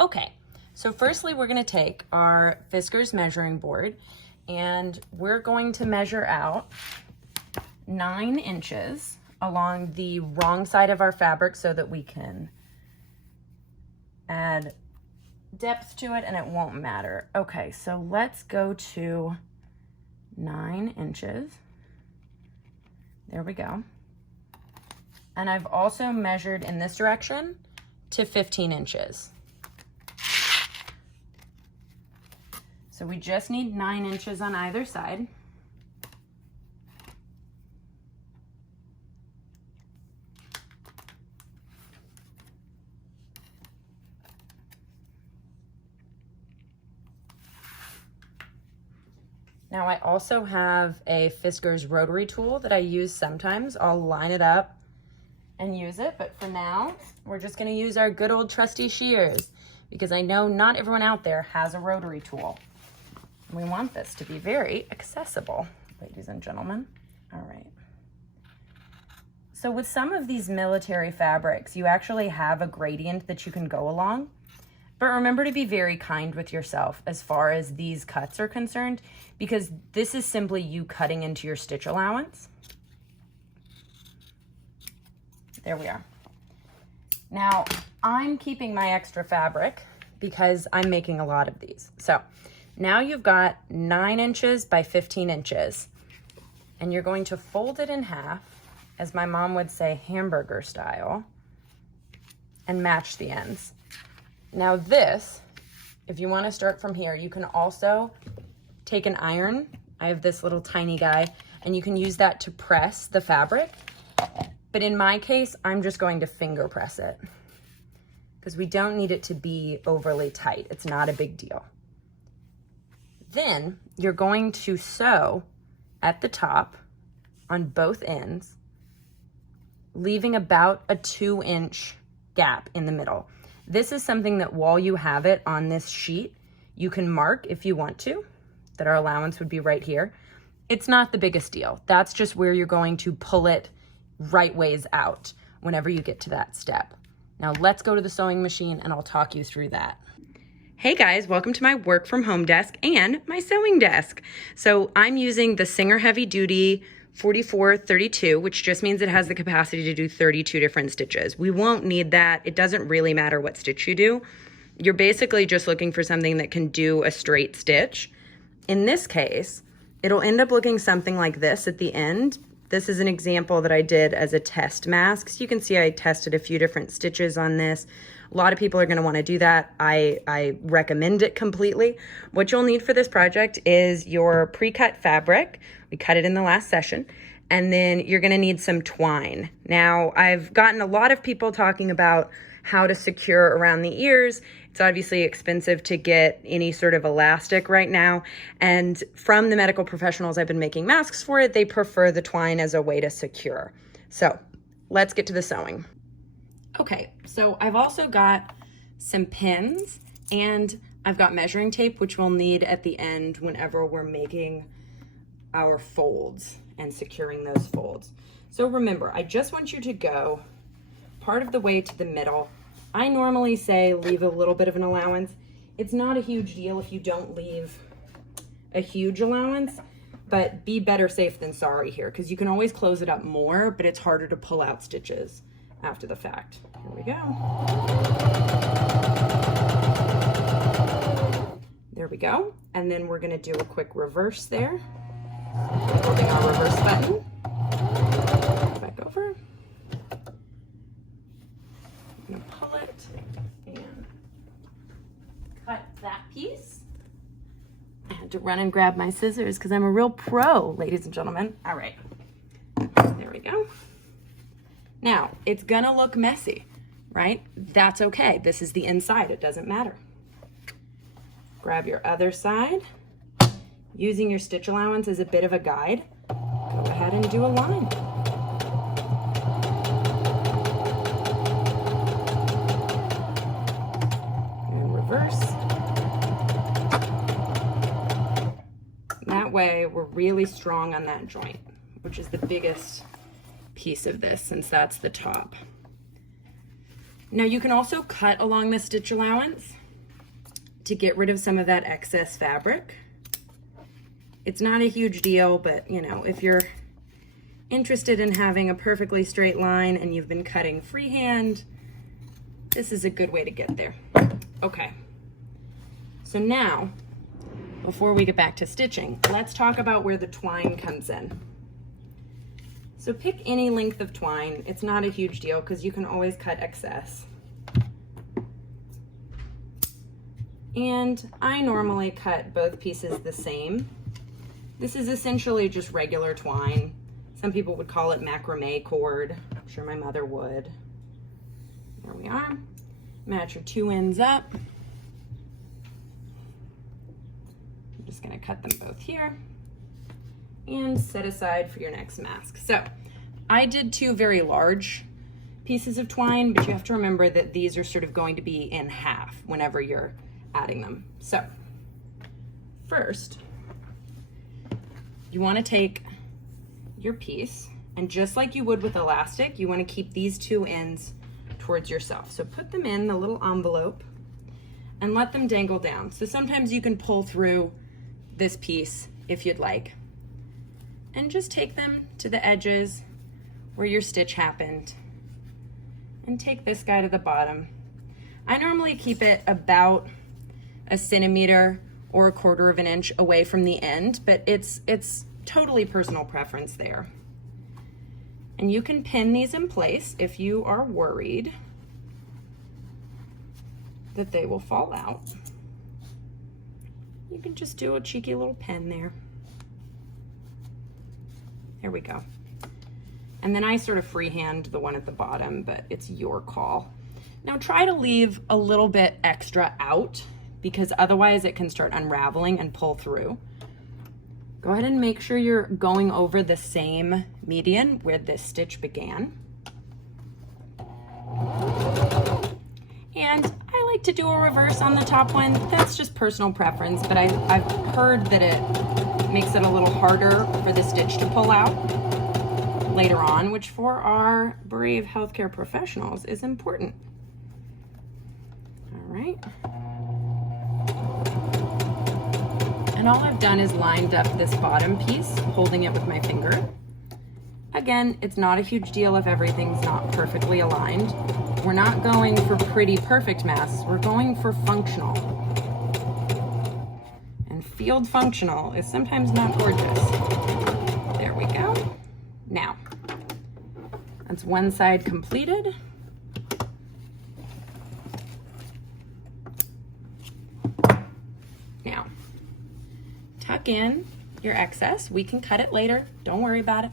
Okay, so firstly, we're gonna take our Fiskars measuring board and we're going to measure out 9 inches along the wrong side of our fabric so that we can add depth to it and it won't matter. Okay, so let's go to 9 inches. There we go. And I've also measured in this direction to 15 inches. So we just need 9 inches on either side. Now I also have a Fiskars rotary tool that I use sometimes. I'll line it up and use it, but for now, we're just gonna use our good old trusty shears because I know not everyone out there has a rotary tool. We want this to be very accessible, ladies and gentlemen. All right. So with some of these military fabrics, you actually have a gradient that you can go along, but remember to be very kind with yourself as far as these cuts are concerned, because this is simply you cutting into your stitch allowance. There we are. Now, I'm keeping my extra fabric because I'm making a lot of these. So now you've got 9 inches by 15 inches, and you're going to fold it in half, as my mom would say, hamburger style, and match the ends. Now this, if you want to start from here, you can also take an iron. I have this little tiny guy, and you can use that to press the fabric. But in my case, I'm just going to finger press it because we don't need it to be overly tight. It's not a big deal. Then you're going to sew at the top on both ends, leaving about a 2-inch gap in the middle. This is something that while you have it on this sheet, you can mark if you want to, that our allowance would be right here. It's not the biggest deal. That's just where you're going to pull it right ways out whenever you get to that step. Now let's go to the sewing machine and I'll talk you through that. Hey guys, welcome to my work from home desk and my sewing desk. So I'm using the Singer Heavy Duty 4432, which just means it has the capacity to do 32 different stitches. We won't need that. It doesn't really matter what stitch you do. You're basically just looking for something that can do a straight stitch. In this case, it'll end up looking something like this at the end. This is an example that I did as a test mask. So you can see I tested a few different stitches on this. A lot of people are gonna wanna do that. I recommend it completely. What you'll need for this project is your pre-cut fabric. We cut it in the last session. And then you're gonna need some twine. Now, I've gotten a lot of people talking about how to secure around the ears. It's obviously expensive to get any sort of elastic right now. And from the medical professionals I've been making masks for it, they prefer the twine as a way to secure. So let's get to the sewing. Okay, so I've also got some pins and I've got measuring tape, which we'll need at the end whenever we're making our folds and securing those folds. So remember, I just want you to go part of the way to the middle. I normally say leave a little bit of an allowance. It's not a huge deal if you don't leave a huge allowance, but be better safe than sorry here, because you can always close it up more, but it's harder to pull out stitches after the fact. Here we go. There we go. And then we're gonna do a quick reverse there. Holding our reverse button. Back over. I'm gonna pull it and cut that piece. I had to run and grab my scissors because I'm a real pro, ladies and gentlemen. All right, there we go. Now, it's gonna look messy, right? That's okay. This is the inside, it doesn't matter. Grab your other side. Using your stitch allowance as a bit of a guide, go ahead and do a line. And reverse. That way, we're really strong on that joint, which is the biggest piece of this, since that's the top. Now you can also cut along the stitch allowance to get rid of some of that excess fabric. It's not a huge deal, but you know, if you're interested in having a perfectly straight line and you've been cutting freehand, this is a good way to get there. Okay, so now, before we get back to stitching, let's talk about where the twine comes in. So pick any length of twine. It's not a huge deal because you can always cut excess. And I normally cut both pieces the same. This is essentially just regular twine. Some people would call it macrame cord. I'm sure my mother would. There we are. Match your two ends up. I'm just gonna cut them both here and set aside for your next mask. So I did two very large pieces of twine, but you have to remember that these are sort of going to be in half whenever you're adding them. So first, you want to take your piece, and just like you would with elastic, you want to keep these two ends towards yourself. So put them in the little envelope and let them dangle down. So sometimes you can pull through this piece if you'd like, and just take them to the edges where your stitch happened, and take this guy to the bottom. I normally keep it about a centimeter or a quarter of an inch away from the end, but it's totally personal preference there. And you can pin these in place if you are worried that they will fall out. You can just do a cheeky little pin there. There we go. And then I sort of freehand the one at the bottom, but it's your call. Now try to leave a little bit extra out, because otherwise it can start unraveling and pull through. Go ahead and make sure you're going over the same median where this stitch began. And I like to do a reverse on the top one. That's just personal preference, but I've heard that it makes it a little harder for the stitch to pull out later on, which for our brave healthcare professionals is important. All right. And all I've done is lined up this bottom piece, holding it with my finger. Again, it's not a huge deal if everything's not perfectly aligned. We're not going for pretty perfect masks, we're going for functional. And field functional is sometimes not gorgeous. There we go. Now, that's one side completed. Now, tuck in your excess. We can cut it later, don't worry about it.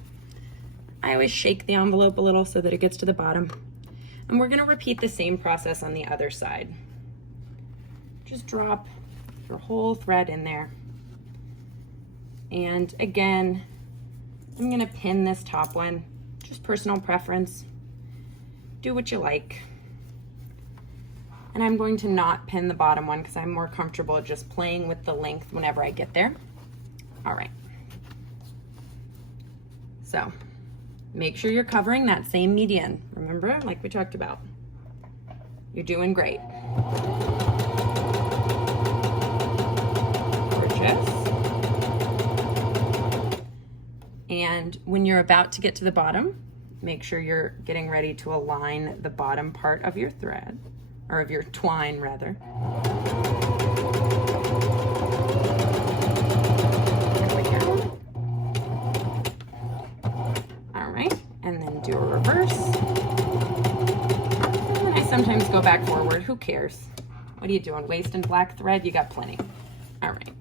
I always shake the envelope a little so that it gets to the bottom. And we're gonna repeat the same process on the other side. Just drop your whole thread in there. And again, I'm gonna pin this top one, just personal preference. Do what you like. And I'm going to not pin the bottom one because I'm more comfortable just playing with the length whenever I get there. All right. So make sure you're covering that same median. Remember, like we talked about. You're doing great. Gorgeous. And when you're about to get to the bottom, make sure you're getting ready to align the bottom part of your thread, or of your twine rather. There we go. All right, and then do a reverse. And I sometimes go back forward, who cares? What are you doing, wasting black thread? You got plenty. All right,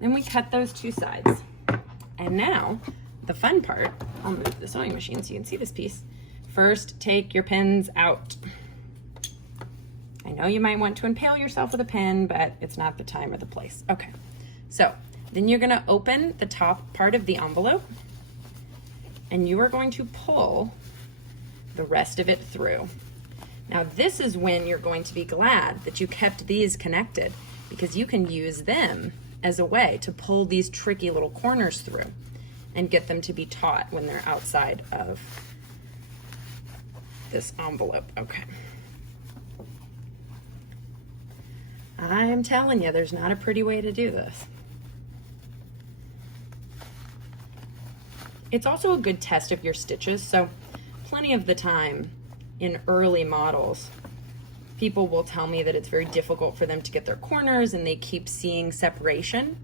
then we cut those two sides. And now, the fun part, I'll move the sewing machine so you can see this piece. First, take your pins out. I know you might want to impale yourself with a pin, but it's not the time or the place. Okay, so then you're gonna open the top part of the envelope and you are going to pull the rest of it through. Now this is when you're going to be glad that you kept these connected, because you can use them as a way to pull these tricky little corners through and get them to be taut when they're outside of this envelope. Okay. I I'm telling you, there's not a pretty way to do this. It's also a good test of your stitches. So plenty of the time in early models, people will tell me that it's very difficult for them to get their corners and they keep seeing separation.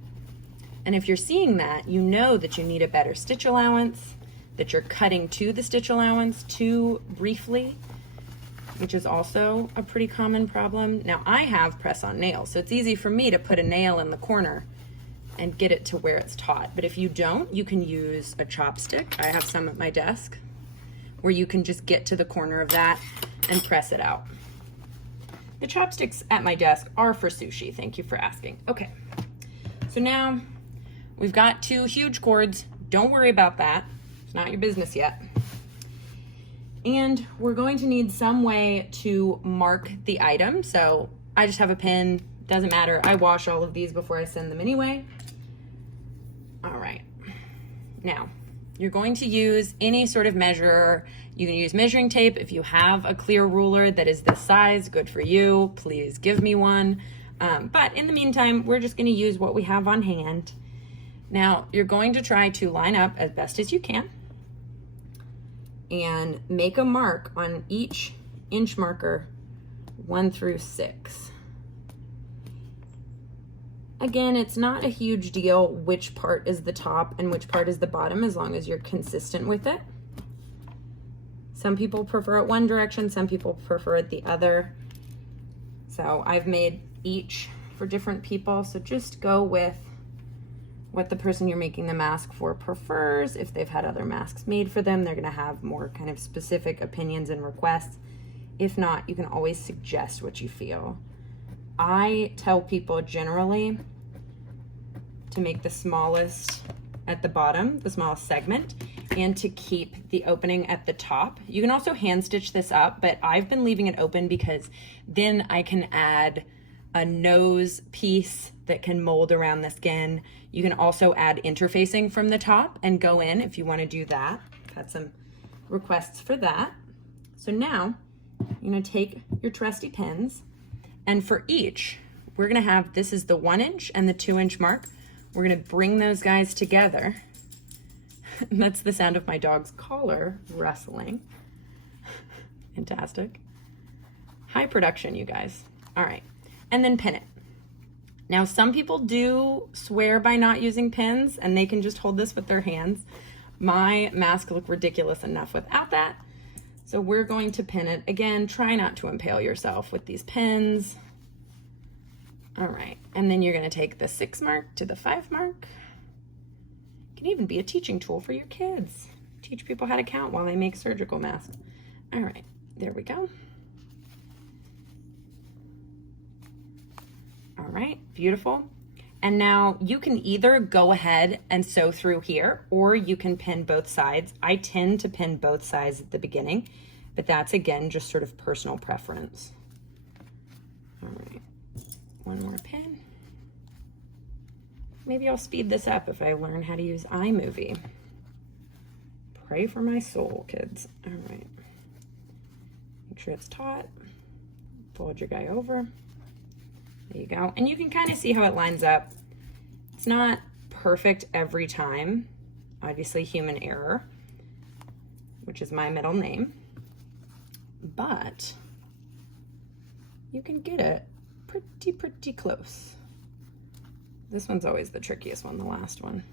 And if you're seeing that, you know that you need a better stitch allowance, that you're cutting to the stitch allowance too briefly, which is also a pretty common problem. Now I have press-on nails, so it's easy for me to put a nail in the corner and get it to where it's taut. But if you don't, you can use a chopstick. I have some at my desk where you can just get to the corner of that and press it out. The chopsticks at my desk are for sushi. Thank you for asking. Okay, so now we've got 2 huge cords. Don't worry about that. It's not your business yet. And we're going to need some way to mark the item. So I just have a pen, doesn't matter. I wash all of these before I send them anyway. All right, now you're going to use any sort of measurer. You can use measuring tape. If you have a clear ruler that is this size, good for you. Please give me one. But in the meantime, we're just gonna use what we have on hand. Now, you're going to try to line up as best as you can and make a mark on each inch marker 1 through 6. Again, it's not a huge deal which part is the top and which part is the bottom, as long as you're consistent with it. Some people prefer it one direction, some people prefer it the other. So I've made each for different people, so just go with what the person you're making the mask for prefers. If they've had other masks made for them, they're gonna have more kind of specific opinions and requests. If not, you can always suggest what you feel. I tell people generally to make the smallest at the bottom, the smallest segment, and to keep the opening at the top. You can also hand stitch this up, but I've been leaving it open because then I can add a nose piece that can mold around the skin. You can also add interfacing from the top and go in if you want to do that. I've had some requests for that. So now you're going to take your trusty pins, and for each, we're going to have, this is the 1 inch and the 2 inch mark. We're going to bring those guys together. That's the sound of my dog's collar rustling. Fantastic. High production, you guys. All right, and then pin it. Now, some people do swear by not using pins, and they can just hold this with their hands. My mask look ridiculous enough without that. So we're going to pin it. Again, try not to impale yourself with these pins. All right, and then you're gonna take the 6 mark to the 5 mark. It can even be a teaching tool for your kids. Teach people how to count while they make surgical masks. All right, there we go. All right, beautiful. And now you can either go ahead and sew through here, or you can pin both sides. I tend to pin both sides at the beginning, but that's, again, just sort of personal preference. All right, one more pin. Maybe I'll speed this up if I learn how to use iMovie. Pray for my soul, kids. All right, make sure it's taut. Fold your guy over. There you go. And you can kind of see how it lines up. It's not perfect every time. Obviously, human error, which is my middle name. But you can get it pretty close. This one's always the trickiest one, the last one.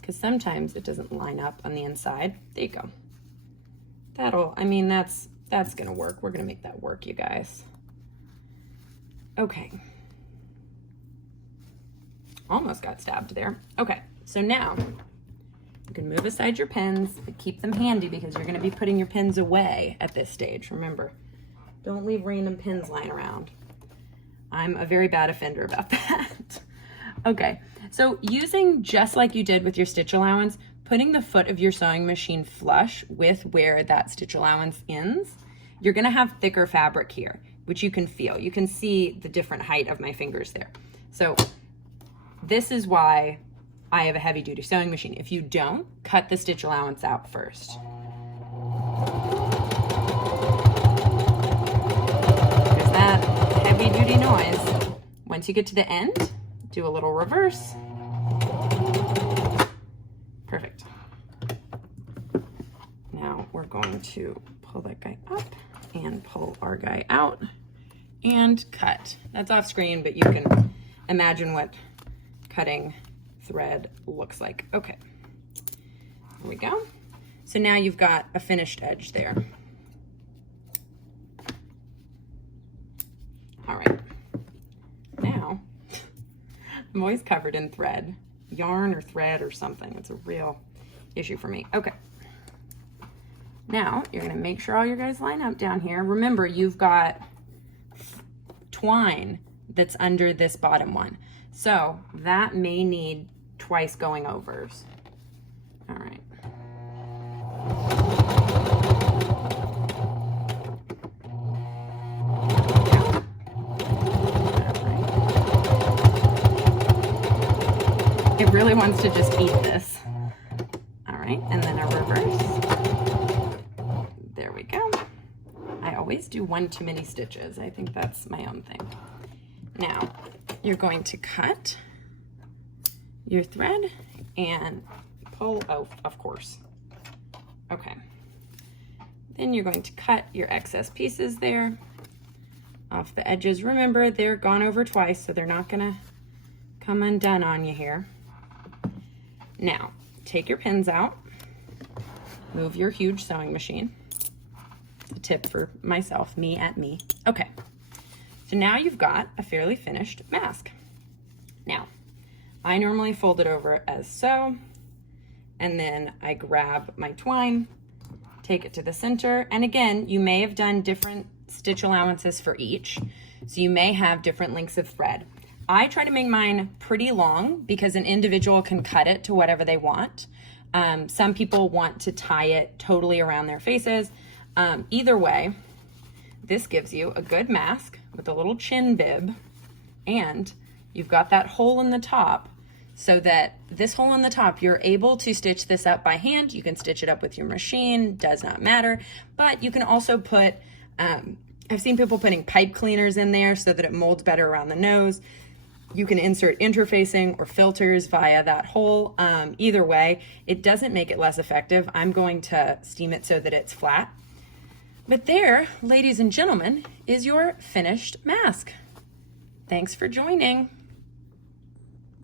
Because sometimes it doesn't line up on the inside. There you go. That'll, I mean, that's gonna work. We're gonna make that work, you guys. Okay. Almost got stabbed there. Okay, so now you can move aside your pins, but keep them handy because you're gonna be putting your pins away at this stage. Remember, don't leave random pins lying around. I'm a very bad offender about that. Okay, so using just like you did with your stitch allowance, putting the foot of your sewing machine flush with where that stitch allowance ends, you're gonna have thicker fabric here, which you can feel. You can see the different height of my fingers there. So this is why I have a heavy duty sewing machine. If you don't, cut the stitch allowance out first. There's that heavy duty Once you get to the end, do a little reverse. Perfect. Now we're going to pull that guy up and pull our guy out and cut. That's off screen, but you can imagine what cutting thread looks like. Okay, there we go. So now you've got a finished edge there. All right, now I'm always covered in thread, yarn or thread or something. It's a real issue for me. Okay, now you're gonna make sure all your guys line up down here. Remember, you've got twine that's under this bottom one, so that may need twice going overs. All right. It really wants to just eat this. All right, and then a reverse. There we go. I always do one too many stitches. I think that's my own thing. Now, you're going to cut your thread and pull out, of course. Okay. Then you're going to cut your excess pieces there off the edges. Remember, they're gone over twice, so they're not gonna come undone on you here. Now, take your pins out, move your huge sewing machine. A tip for myself, me at me. Okay, so now you've got a fairly finished mask. Now, I normally fold it over as so, and then I grab my twine, take it to the center, and again, you may have done different stitch allowances for each, so you may have different lengths of thread. I try to make mine pretty long because an individual can cut it to whatever they want. Some people want to tie it totally around their faces. Either way, this gives you a good mask with a little chin bib, and you've got that hole in the top, so that this hole in the top, you're able to stitch this up by hand. You can stitch it up with your machine, does not matter, but you can also put, I've seen people putting pipe cleaners in there so that it molds better around the nose. You can insert interfacing or filters via that hole. Either way, it doesn't make it less effective. I'm going to steam it so that it's flat. But there, ladies and gentlemen, is your finished mask. Thanks for joining.